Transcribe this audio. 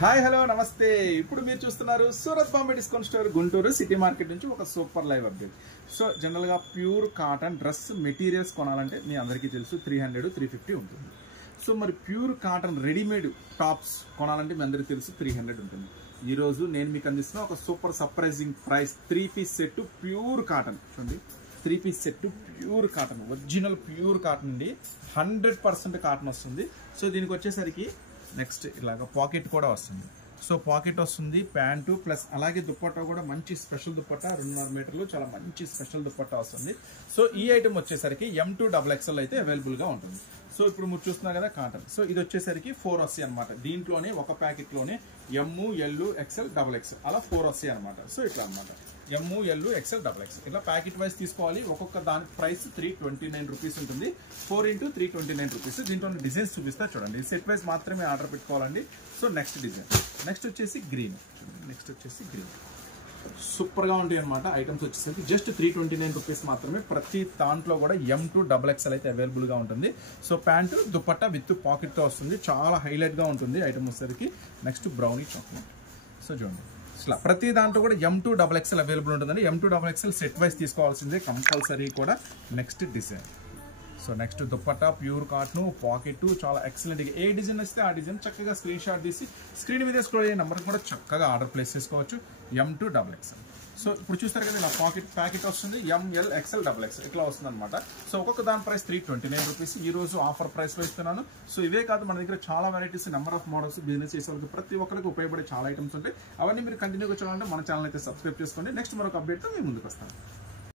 Hi hello నమస్తే. ఇప్పుడు మీరు చూస్తున్నారు Surat Bombay discount store Guntur city market నుంచి ఒక సూపర్ లైవ్ అప్డేట్. సో జనరల్గా ప్యూర్ కాటన్ డ్రెస్ మెటీరియల్స్ కొనాలంటే మీ అందరికీ తెలుసు 300-350 ఉంటుంది. సో మరి ప్యూర్ కాటన్ రెడీమేడ్ టాప్స్ కొనాలంటే మీ అందరికీ తెలుసు 300 ఉంటుంది. ఈరోజు నేను మీకు అందిస్తున్న ఒక super surprising price 3 piece set pure cotton చూడండి. 3 piece set pure cotton, original pure cotton అండి, 100% కాటన్ వస్తుంది. సో దీనికి వచ్చేసరికి నెక్స్ట్ ఇలాగ పాకెట్ కూడా వస్తుంది. సో పాకెట్ వస్తుంది, ప్యాంటు ప్లస్ అలాగే దుప్పట్టా కూడా మంచి స్పెషల్ దుప్పట్టా, 2.5 మీటర్లు, చాలా మంచి స్పెషల్ దుప్పట్టా వస్తుంది. సో ఈ ఐటమ్ వచ్చేసరికి M2XXL అయితే అవైలబుల్గా ఉంటుంది. సో ఇప్పుడు మీరు చూస్తున్నారు కదా కాటన్. సో ఇది వచ్చేసరికి 4 వస్తాయి అనమాట. దీంట్లోనే ఒక ప్యాకెట్లోనే ML, XL, XXL అలా 4 వస్తాయి అనమాట. సో ఇట్లా అనమాట ML, XL, ఇట్లా ప్యాకెట్ వైజ్ తీసుకోవాలి. ఒక్కొక్క దాని ప్రైస్ 329 రూపీస్ ఉంటుంది. 4 × 329 రూపీస్. దీంట్లో డిజైన్స్ చూపిస్తా చూడండి. సెట్ వైజ్ మాత్రమే ఆర్డర్ పెట్టుకోవాలండి. సో నెక్స్ట్ డిజైన్, నెక్స్ట్ వచ్చేసి గ్రీన్, సూపర్గా ఉంటాయి అనమాట. ఐటమ్స్ వచ్చేసరికి జస్ట్ 329 రూపీస్ మాత్రమే. ప్రతి దాంట్లో కూడా M2XXL అయితే అవైలబుల్గా ఉంటుంది. సో ప్యాంటు దుపట్టా విత్ పాకెట్తో వస్తుంది, చాలా హైలైట్గా ఉంటుంది ఐటమ్ వచ్చేసరికి. Next brownie chocolate. సో చూడండి ఇట్లా ప్రతి దాంట్లో కూడా M2XXL అవైలబుల్ ఉంటుందండి. M2XXL సెట్ వైజ్ తీసుకోవాల్సిందే కంపల్సరీ కూడా. Next design, so next dupatta pure cotton, pocket, చాలా ఎక్సలెంట్గా ఏ డిజైన్ వస్తే ఆ డిజైన్ చక్కగా స్క్రీన్ షాట్ తీసి స్క్రీన్ మీద స్క్రోల్ అయ్యే నెంబర్ కూడా చక్కగా ఆర్డర్ ప్లేస్ చేసుకోవచ్చు. M2XXL. సో ఇప్పుడు చూస్తారు కదా ఇలా ప్యాకెట్ వస్తుంది, ML, XL, XXL ఇట్లా వస్తుంది అనమాట. సో ఒక్కొక్క దాని ప్రైస్ 329 రూపీస్. ఈ రోజు ఆఫర్ ప్రైస్లో ఇస్తున్నాను. సో ఇవే కాదు, మన దగ్గర చాలా varieties, number of models, business చేసే వాళ్ళకి ప్రతి ఒక్కరికి ఉపయోగపడే చాలా ఐటమ్స్ ఉంటాయి. అవన్నీ మీరు కంటిన్యూగా చూడాలంటే మన ఛానల్ అయితే సబ్స్క్రైబ్ చేసుకోండి. నెక్స్ట్ మరొక అప్డేట్తో మేము ముందుకు వస్తాను.